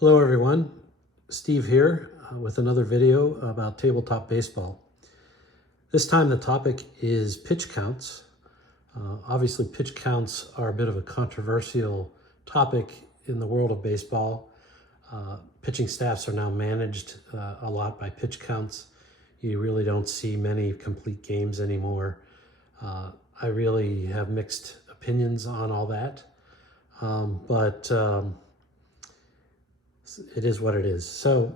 Hello everyone, Steve here with another video about tabletop baseball. This time the topic is pitch counts. Obviously pitch counts are a bit of a controversial topic in the world of baseball. Pitching staffs are now managed a lot by pitch counts. You really don't see many complete games anymore. I really have mixed opinions on all that, but it is what it is. So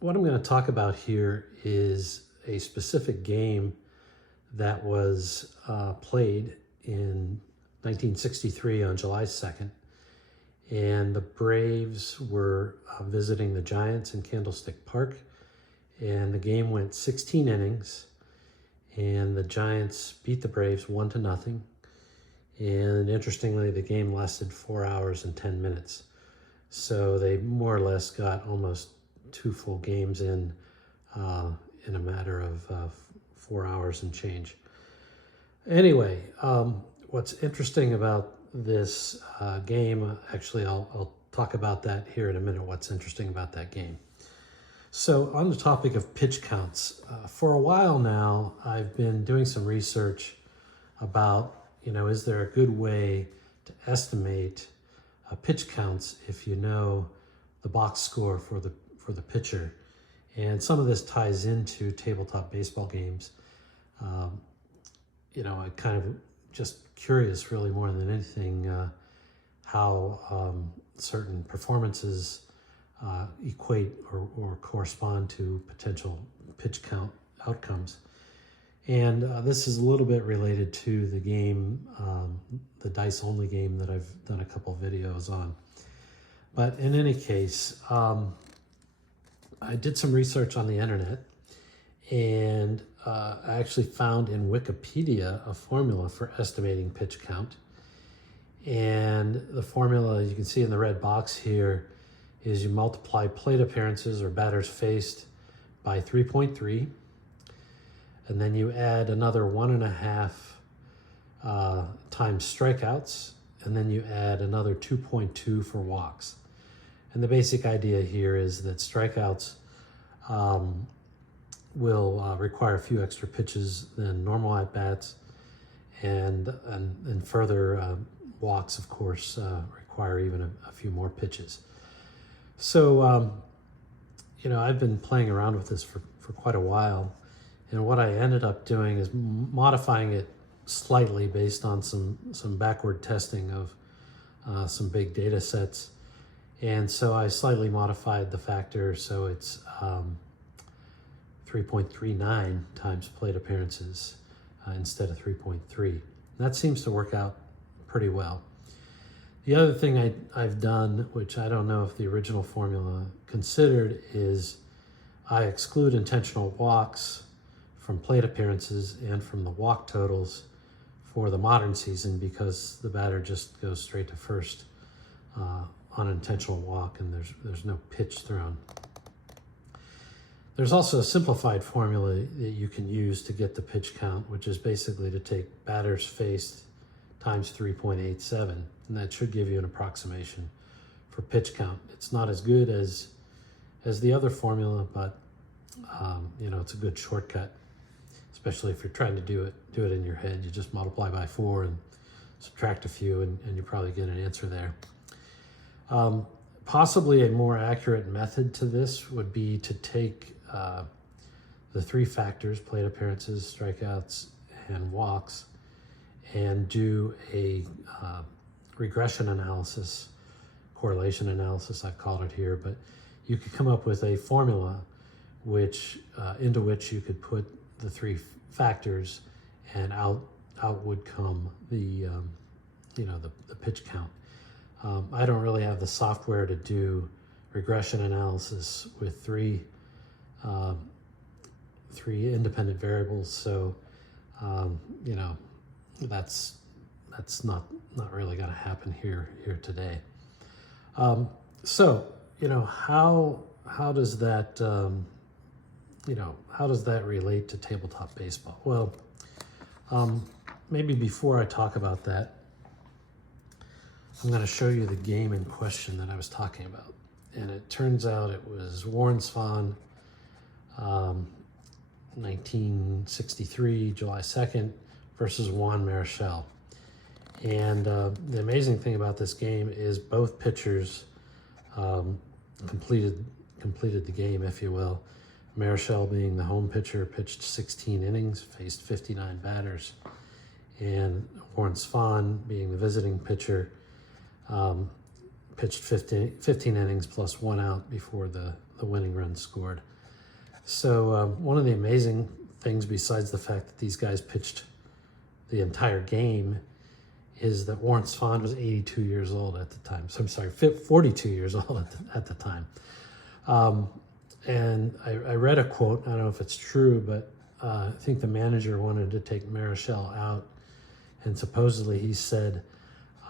what I'm going to talk about here is a specific game that was played in 1963 on July 2nd. And the Braves were visiting the Giants in Candlestick Park. And the game went 16 innings. And the Giants beat the Braves 1-0. And interestingly, the game lasted 4 hours and 10 minutes. So they more or less got almost 2 full games in a matter of 4 hours and change. Anyway, what's interesting about this game, actually I'll talk about that here in a minute, what's interesting about that game. So on the topic of pitch counts, for a while now, I've been doing some research about, is there a good way to estimate pitch counts if you know the box score for the pitcher. And some of this ties into tabletop baseball games. I'm kind of just curious, really more than anything, how certain performances equate or correspond to potential pitch count outcomes. And this is a little bit related to the game, the dice-only game that I've done a couple videos on. But in any case, I did some research on the internet, and I actually found in Wikipedia a formula for estimating pitch count. And the formula you can see in the red box here is you multiply plate appearances or batters faced by 3.3. And then you add another 1.5 times strikeouts, and then you add another 2.2 for walks. And the basic idea here is that strikeouts will require a few extra pitches than normal at-bats, and further walks, of course, require even a few more pitches. So, I've been playing around with this for quite a while. And what I ended up doing is modifying it slightly based on some backward testing of some big data sets. And so I slightly modified the factor so it's 3.39 times plate appearances instead of 3.3. That seems to work out pretty well. The other thing I've done, which I don't know if the original formula considered, is I exclude intentional walks from plate appearances and from the walk totals for the modern season, because the batter just goes straight to first on an intentional walk, and there's no pitch thrown. There's also a simplified formula that you can use to get the pitch count, which is basically to take batters faced times 3.87, and that should give you an approximation for pitch count. It's not as good as the other formula, but it's a good shortcut. Especially if you're trying to do it in your head. You just multiply by 4 and subtract a few, and you probably get an answer there. Possibly a more accurate method to this would be to take the 3 factors, plate appearances, strikeouts, and walks, and do a regression analysis, correlation analysis, I've called it here, but you could come up with a formula into which you could put the 3 factors, and out would come the pitch count. I don't really have the software to do regression analysis with three independent variables, so that's not really going to happen here today. So how does that how does that relate to tabletop baseball? Well, maybe before I talk about that, I'm going to show you the game in question that I was talking about. And it turns out it was Warren Spahn, 1963, July 2nd, versus Juan Marichel. And the amazing thing about this game is both pitchers completed the game, if you will. Marichel, being the home pitcher, pitched 16 innings, faced 59 batters. And Warren Spahn, being the visiting pitcher, pitched 15 innings plus 1 out before the winning run scored. So one of the amazing things, besides the fact that these guys pitched the entire game, is that Warren Spahn was 82 years old at the time. So I'm sorry, 42 years old at the time. And I read a quote, I don't know if it's true, but I think the manager wanted to take Marichel out, and supposedly he said,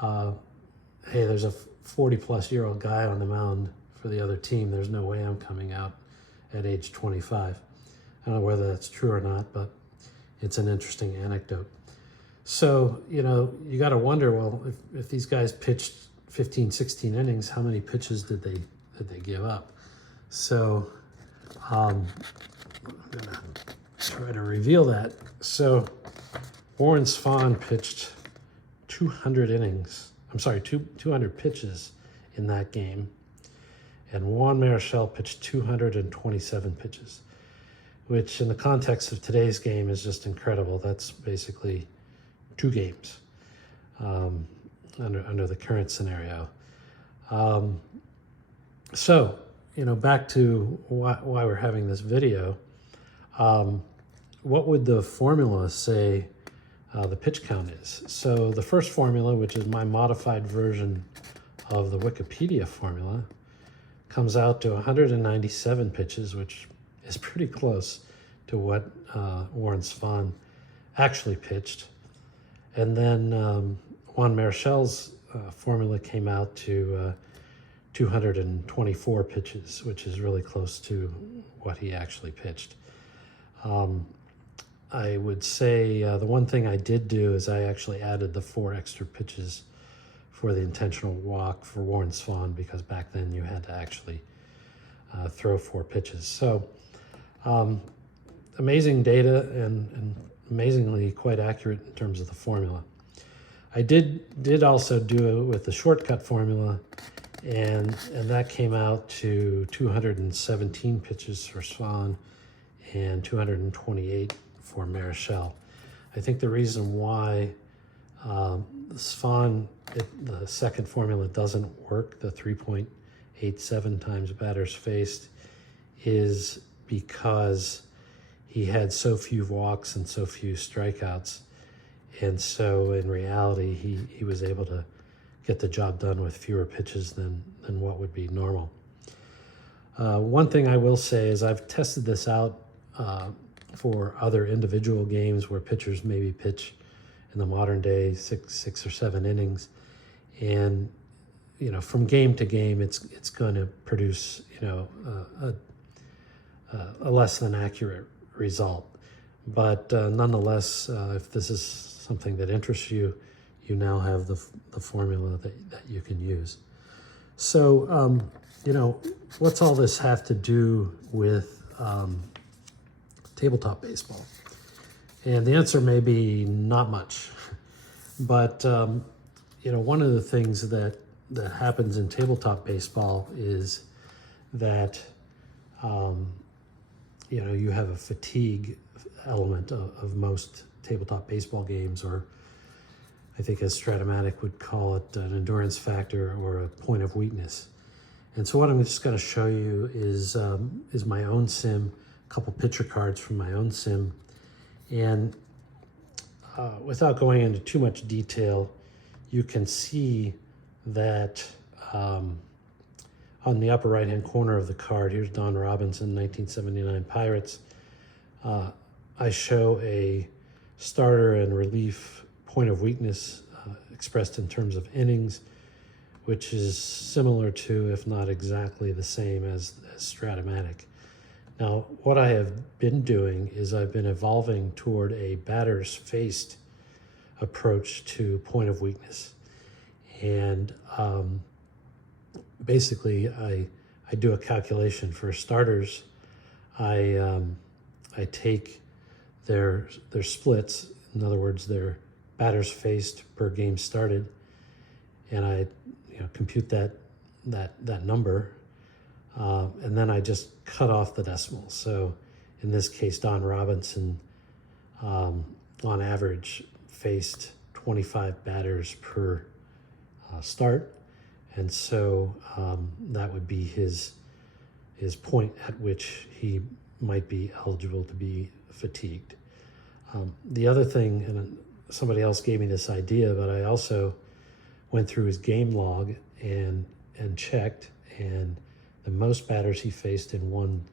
hey, there's a 40-plus-year-old guy on the mound for the other team. There's no way I'm coming out at age 25. I don't know whether that's true or not, but it's an interesting anecdote. So, you know, you got to wonder, well, if these guys pitched 15, 16 innings, how many pitches did they give up? So I'm going to try to reveal that. So Warren Spahn pitched 200 innings. I'm sorry, 200 pitches in that game. And Juan Marichel pitched 227 pitches, which in the context of today's game is just incredible. That's basically 2 games under the current scenario. So, you know, back to why we're having this video. What would the formula say the pitch count is? So the first formula, which is my modified version of the Wikipedia formula, comes out to 197 pitches, which is pretty close to what Warren Spahn actually pitched. And then Juan Marichel's formula came out to 224 pitches, which is really close to what he actually pitched. I would say the one thing I did do is I actually added the 4 extra pitches for the intentional walk for Warren Spahn, because back then you had to actually throw 4 pitches. So amazing data and amazingly quite accurate in terms of the formula. I did also do it with the shortcut formula, and that came out to 217 pitches for Spahn and 228 for Marichel. I think the reason why Spahn, the second formula doesn't work, the 3.87 times batters faced, is because he had so few walks and so few strikeouts. And so in reality, he was able to get the job done with fewer pitches than what would be normal. One thing I will say is I've tested this out for other individual games where pitchers maybe pitch in the modern day 6 or 7 innings, and you know, from game to game it's going to produce, you know, a less than accurate result. But nonetheless, if this is something that interests you, you now have the formula that you can use. So you know, what's all this have to do with tabletop baseball? And the answer may be not much. But you know, one of the things that happens in tabletop baseball is that you know, you have a fatigue element of most tabletop baseball games, or I think as strat-o-matic would call it, an endurance factor or a point of weakness. And so what I'm just going to show you is my own sim, a couple picture cards from my own sim. And without going into too much detail, you can see that on the upper right-hand corner of the card, here's Don Robinson, 1979 Pirates. I show a starter and relief point of weakness expressed in terms of innings, which is similar to, if not exactly the same as strat-o-matic. Now, what I have been doing is I've been evolving toward a batters faced approach to point of weakness. And basically I do a calculation for starters. I take their splits, in other words, their batters faced per game started, and I compute that number, and then I just cut off the decimals. So in this case, Don Robinson on average faced 25 batters per start, and so that would be his point at which he might be eligible to be fatigued. The other thing, and somebody else gave me this idea, but I also went through his game log and checked, and the most batters he faced in one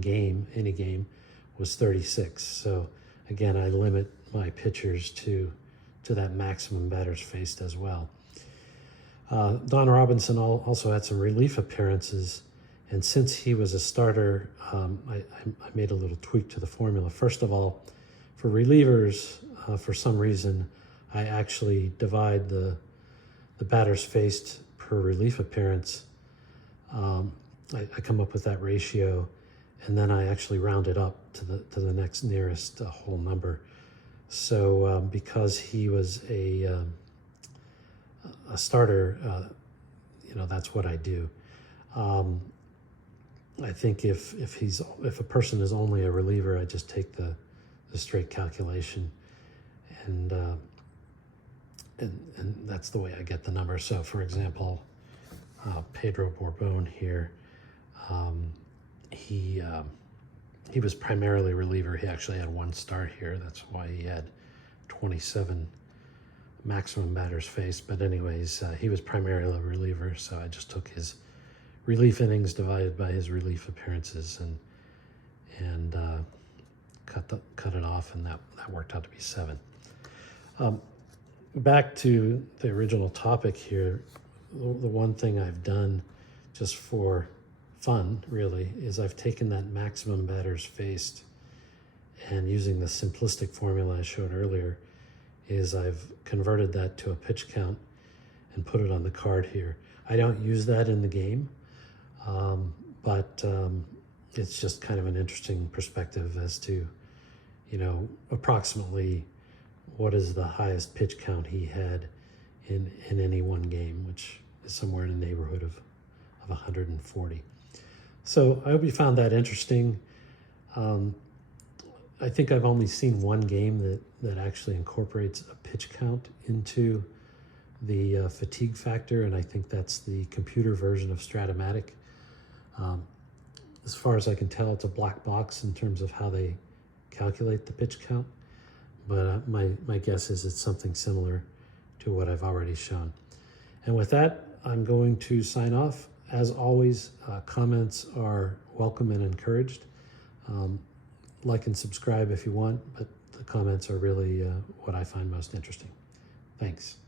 game, any game, was 36. So again, I limit my pitchers to that maximum batters faced as well. Don Robinson also had some relief appearances, and since he was a starter, I made a little tweak to the formula. First of all, for relievers, for some reason, I actually divide the batters faced per relief appearance. I come up with that ratio, and then I actually round it up to the next nearest whole number. So because he was a starter, that's what I do. I think if a person is only a reliever, I just take the straight calculation, and that's the way I get the number. So for example, Pedro Borbon here, he was primarily reliever. He actually had one start here. That's why he had 27 maximum batters faced. But anyways, he was primarily a reliever, so I just took his relief innings divided by his relief appearances and cut it off, and that worked out to be 7. Back to the original topic here, the one thing I've done just for fun, really, is I've taken that maximum batters faced, and using the simplistic formula I showed earlier, is I've converted that to a pitch count and put it on the card here. I don't use that in the game, but it's just kind of an interesting perspective as to, approximately what is the highest pitch count he had in any one game, which is somewhere in the neighborhood of 140. So I hope you found that interesting. I think I've only seen one game that actually incorporates a pitch count into the fatigue factor, and I think that's the computer version of strat-o-matic. As far as I can tell, it's a black box in terms of how they calculate the pitch count, but my guess is it's something similar to what I've already shown. And with that, I'm going to sign off. As always, comments are welcome and encouraged. Like and subscribe if you want, but the comments are really what I find most interesting. Thanks.